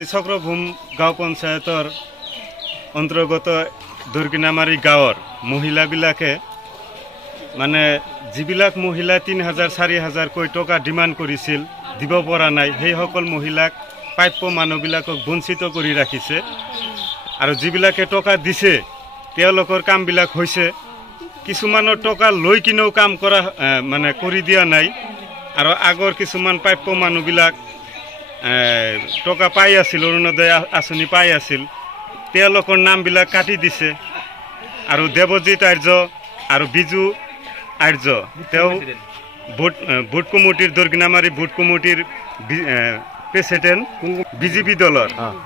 চক্ৰভূম গাঁও পঞ্চায়তৰ অন্তৰ্গত দৰকিনামাৰী গাঁৱৰ মহিলাবিলাকে মানে যিবিলাক মহিলা ৩,০০০-৪,০০০ কৈ টকা ডিমাণ্ড কৰিছিল দিব পৰা নাই সেই সকল মহিলাক প্ৰাপ্য মানুহবিলাকক বঞ্চিত কৰি ৰাখিছে আৰু যিবিলাকে টকা দিছে তেওঁলোকৰ কামবিলাক হৈছে কিছুমানৰ টকা লৈ কিনেও কাম কৰা মানে কৰি দিয়া নাই আৰু আগৰ কিছুমান প্ৰাপ্য মানুহবিলাক টকা পাই আছিল অৰুণোদয় আঁচনি পাই আছিল তেওঁলোকৰ নামবিলাক কাটি দিছে আৰু দেৱজিৎ আৰ্য আৰু বিজু আৰ্য তেওঁ ভোট কমিটিৰ দৰকিনামাৰী ভোট কমিটিৰ প্ৰেচিডেণ্ট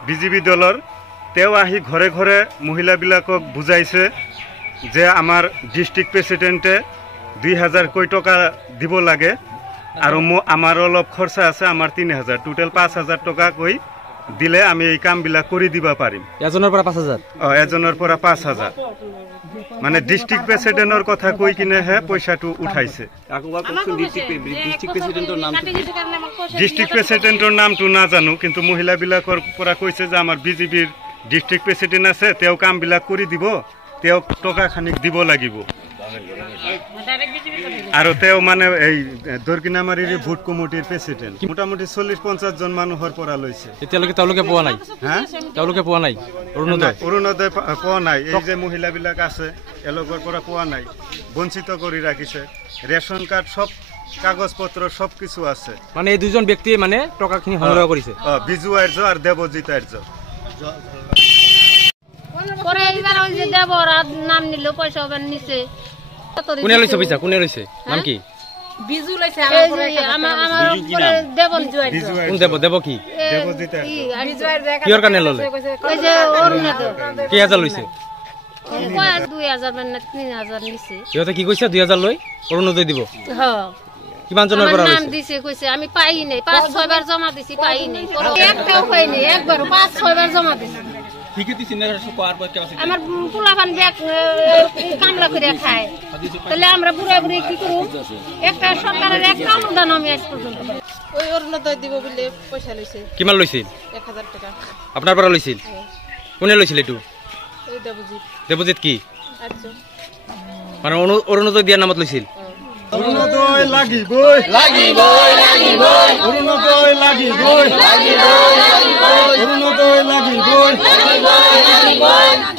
বিজেপি দলৰ তেওঁ আহি ঘৰে ঘৰে মহিলাবিলাকক বুজাইছে যে আমাৰ ডিষ্ট্ৰিক্ট প্ৰেচিডেণ্টে ২,০০০ কৈ টকা দিব লাগে আৰু আমাৰ অলপ খৰচা আছে আমাৰ ৩,০০০ টোটেল ৫,০০০ টকা কৈ দিলে আমি এই কামবিলাক কৰি দিব পাৰিম এজনৰ পৰা ৫,০০০ এজনৰ পৰা ৫,০০০ মানে ডিষ্ট্ৰিক্ট প্ৰেচিডেণ্টৰ কথা কৈ কিনেহে পইচাটো উঠাইছে ডিষ্ট্ৰিক্ট প্ৰেচিডেণ্টৰ নামটো নাজানো কিন্তু মহিলাবিলাকৰ পৰা কৈছে যে আমাৰ বিজেপিৰ ডিষ্ট্ৰিক্ট প্ৰেচিডেণ্ট আছে তেওঁ কামবিলাক কৰি দিব তেওঁক টকাখানিক দিব লাগিব আৰু তেওঁ মানে এই দৰকিনামাৰীৰ ভোট কমিটিৰ প্ৰেচিডেণ্ট মোটামুটি ৪০-৫০ জন মানুহৰ পৰা লৈছে এতিয়ালৈকে তেওঁলোকে পোৱা নাই তেওঁলোকে পোৱা নাই অৰুণোদয় পোৱা নাই এই যে মহিলাবিলাক আছে এওঁলোকৰ পৰা পোৱা নাই বঞ্চিত কৰি ৰাখিছে ৰেচন কাৰ্ড সব কাগজ পত্ৰ সব কিছু আছে মানে এই দুজন ব্যক্তিয়ে মানে টকাখিনি সংগ্ৰহ কৰিছে বিজু আৰ্য আৰু দেৱজিৎ আৰ্য পরে এবার ওই যে দেবর নাম নিল পয়সা ওবার নিচে কোনে লৈছে পয়সা কোনে লৈছে নাম কি বিজু লৈছে আমার পরে দেবন কোন দেব কি দেৱজিৎ কিহৰ কাৰণে ললে ওই যে অৰুণোদয় কি হাজাৰ লৈছে ২,০০০ মানে ৩,০০০ নিচে সিহঁতে কি কৈছে ২,০০০ লৈ অৰুণোদয় দিব হ্যাঁ কিমান জনৰ পৰা নাম দিছে কইছে আমি পাই নাই ৫-৬ বার জমা দিছি পাই নাই একটাও পাই নাই একবার ৫-৬ বার জমা দিছি আমার পোলাপান ব্যাগ কামলা করে খায় তাহলে আমরা বুড়া বুড়ি কি করব একটা সরকারের একটা অনুদান আমি আজ পর্যন্ত ওই অরুণোদয় দিব বলে পয়সা লইছে কিমান লৈছিল ১,০০০ টাকা আপনার পৰা লৈছিল কোনে লৈছিল এটু ওই দেৱজিৎ কি আচ্ছা মানে অৰুণোদয় দিয়াৰ নামত লৈছিল অৰুণোদয় লাগিবই অৰুণোদয় লাগিবই অৰুণোদয় লাগিবই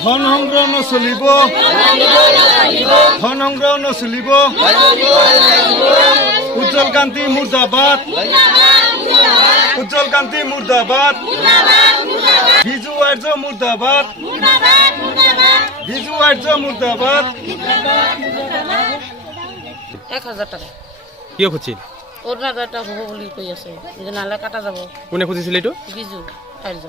ধন সংগ্ৰহ নচলিব উজ্জ্বল কান্তি মুৰ্দাবাদ বিজু আৰ্য মুৰ্দাবাদ ১,০০০ টাকা কিয় খুঁজছিল অৰুণোদয়টা হব বুলি কৈ আছে যে নালে কাটা যাব কোনে খুঁজিছিল এইটো বিজু আৰ্য